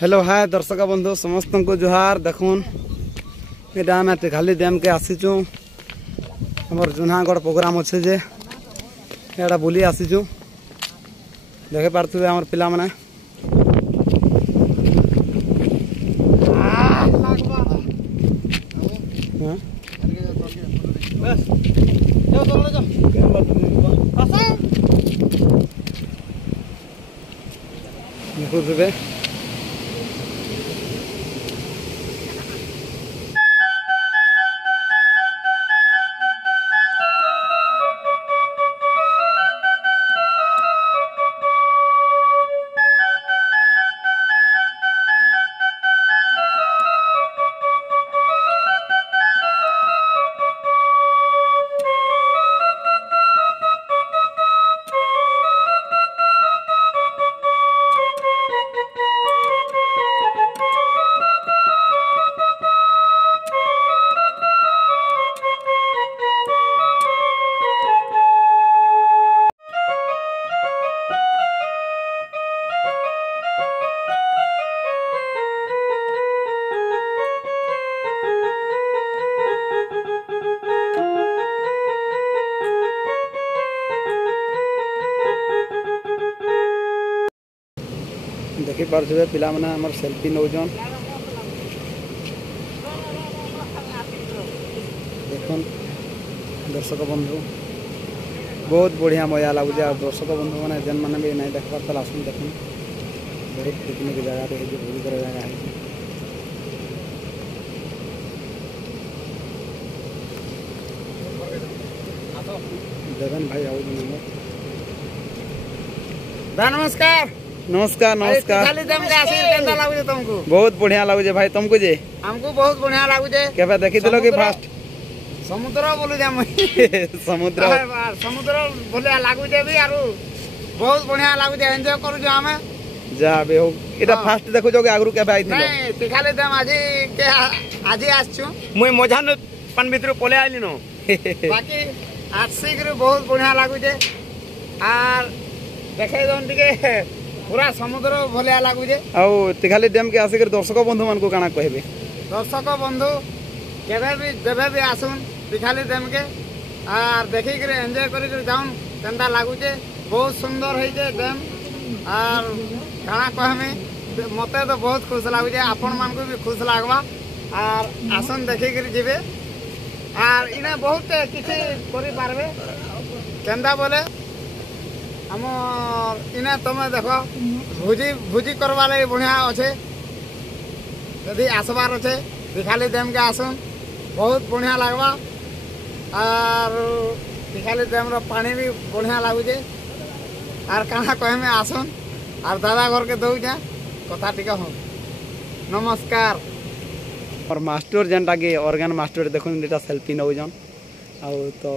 Hello hi दर्शक बंधु समस्त को जुहार देखुन यहाँ आम टेघाली डैम के आसीचु आमर जूनागढ़ प्रोग्राम अच्छे जे यहाँ बुली आसीचु देखे पारे आमर पिला माने देखुए देखी पारे पिला माने हमर सेल्फी नौजन देखुन दर्शक बंधु बहुत बढ़िया मजा लगुचे आ दर्शक बंधु मैंने जेन मैंने भी नहीं देखा तो आसन देखुन बहुत पिकनिक जगह भूमिकर जगह है देवन भाई आओ नमस्कार नमस्कार नमस्कार तुमको बहुत बढ़िया लगुचे भाई तुमको जे हमको बहुत बढ़िया लगुचे केबे देखि दिलो कि फास्ट समुद्र बोलु जे समुद्र समुद्र बोले लगुचे भी आरो बहुत बढ़िया लगुचे एन्जॉय करू जे हमें जा बे हो एटा फास्ट देखो जो आगरु केबे आई थिलो नहीं तिखाले दम आज आछछु मुई मजान पान भीतर पले आइली न बाकी आज शीघ्र बहुत बढ़िया लगुचे आर देखे दन टिके पूरा समुद्र भलिया लगुचे आ तिखाली डैम के आसिक दर्शक बंधु मान को काना कहबे दर्शक बंधु केबे भी जेबे भी आसुन तिखाली डैम के आर देखि के एन्जॉय करि के जाउन केंदा लागुचे बहुत सुंदर है जे डैम आर काना कहमे मते तो बहुत खुश लागुचे आपन मान को भी खुश लागबा आर आसन देखि के जिबे आर इना बहुत किछि करि पारबे केंदा बोले हमर इना तुम देख भुजी करवा लगे बढ़िया अच्छे यदि आसबार अच्छे तिखाली डैम के आसन बहुत बढ़िया लगवा और तिखाली डैम रो पानी भी बढ़िया लगुचे आर कहाँ कहमे आसन और दादा घर के दौचे कथा टिका हो नमस्कार और मास्टर जेनटा के ऑर्गन मास्टर देखुन एटा सेल्फी नौजन आ तो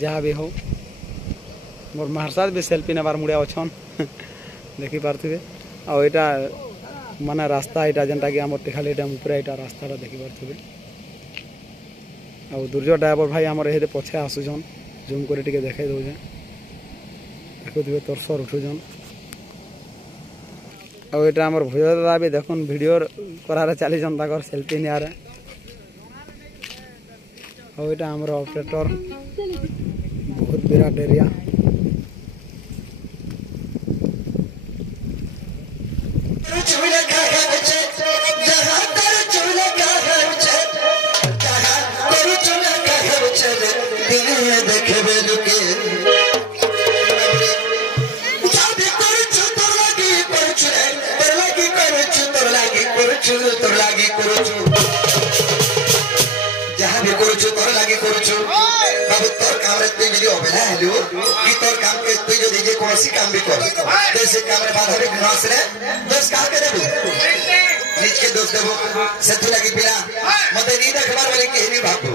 जहाँ भी हो मोर महारसाद भी सेल्फी नेबार मुड़िया अच्छन देखी पारे आईटा माने रास्ता यहाँ जेनटा कि आम टेखाली डैम ऊपर यहाँ रास्ता देखी पारे आ दुर्जय ड्राइवर भाई आमर ये पछे आसुन जूम कर देखे दौचे देखुए तोरसर उठुन आईटा आमर भुज दादा भी देखुन वीडियो करारे चलीन तक सेल्फी नियारे आईटा आमर ऑपरेटर बहुत विराट एरिया जहाँ भी करुछु तोर लागे करुछु बाबू तोर काम रे तू जदी अबेला हेलु कि तोर काम के तू जदी जे कोनसी काम भी कर जैसे काम रे बाधा रे घास रे दस का के देबू निज के दोस्त देबू सेथु लागी पिला मते नी देखबार वाली के नी बाबू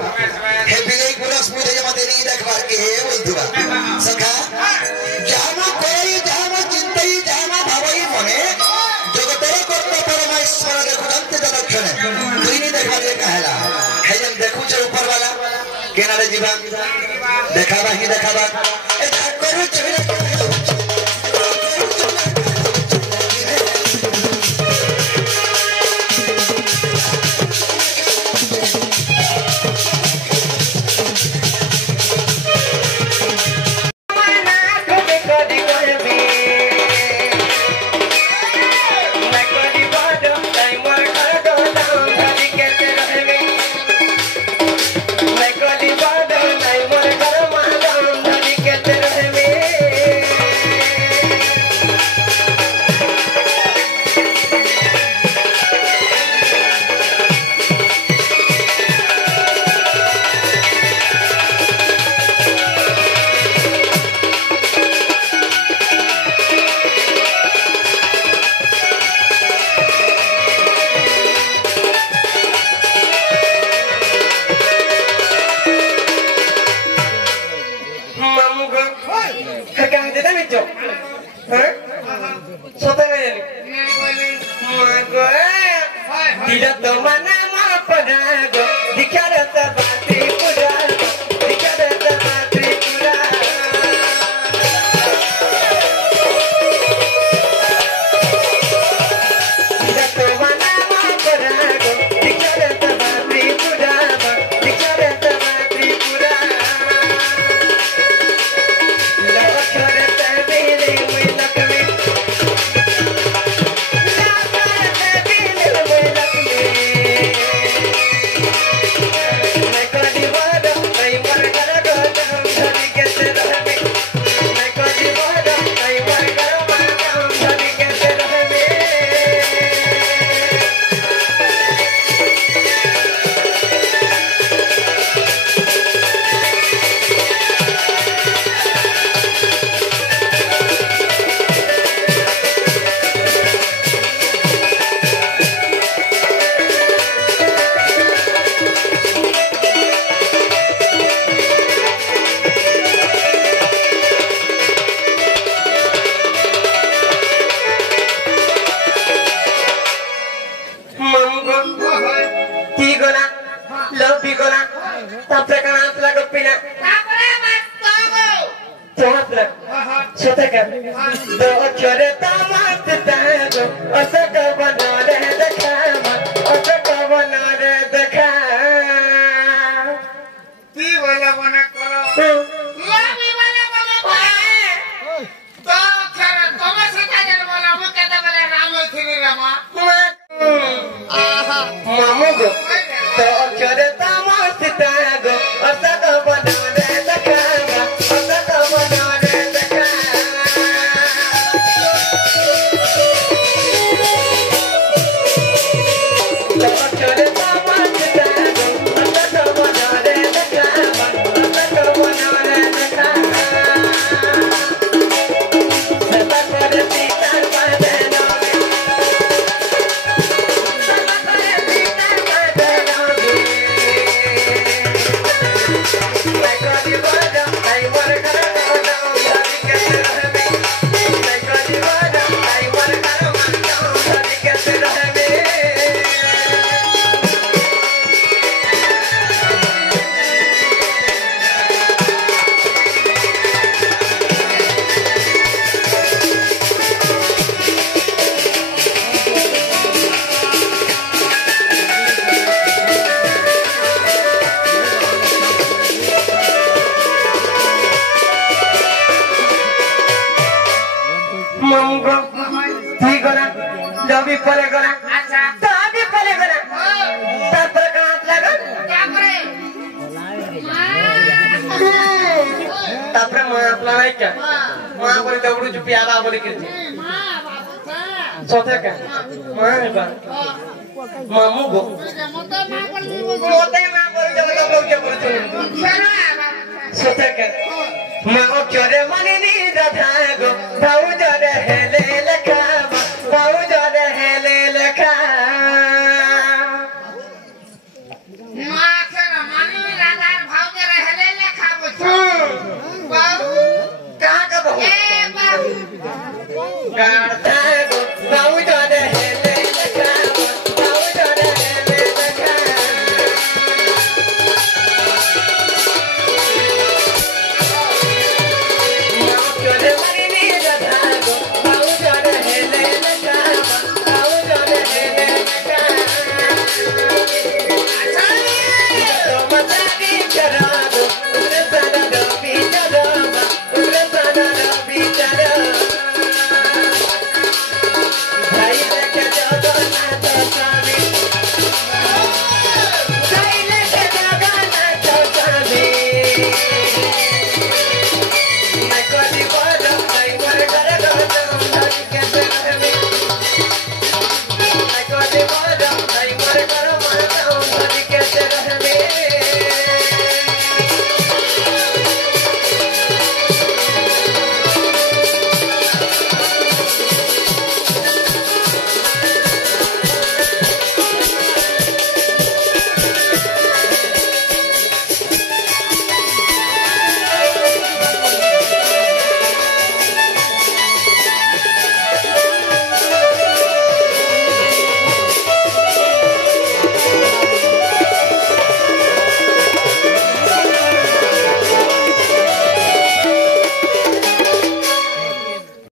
हे बिले पूरा स्मूथ है मते नी देखबार के हे बोलतुबा सखा जामा कोई जामा चिंतई जामा भावई मने जगतर करता परमेश्वर देखु जानते दक्षणे तू नी देखबार के कहला हेजन देखु छ ऊपर वाला केना रे जीवा देखाबा ही देखाबा ए करू चला Ida to mana ma padago dikara ta batri pura dikara ta batri pura Ida to mana ma padago dikara ta batri pura dikara ta batri pura La chora ta bele we lakme Bye.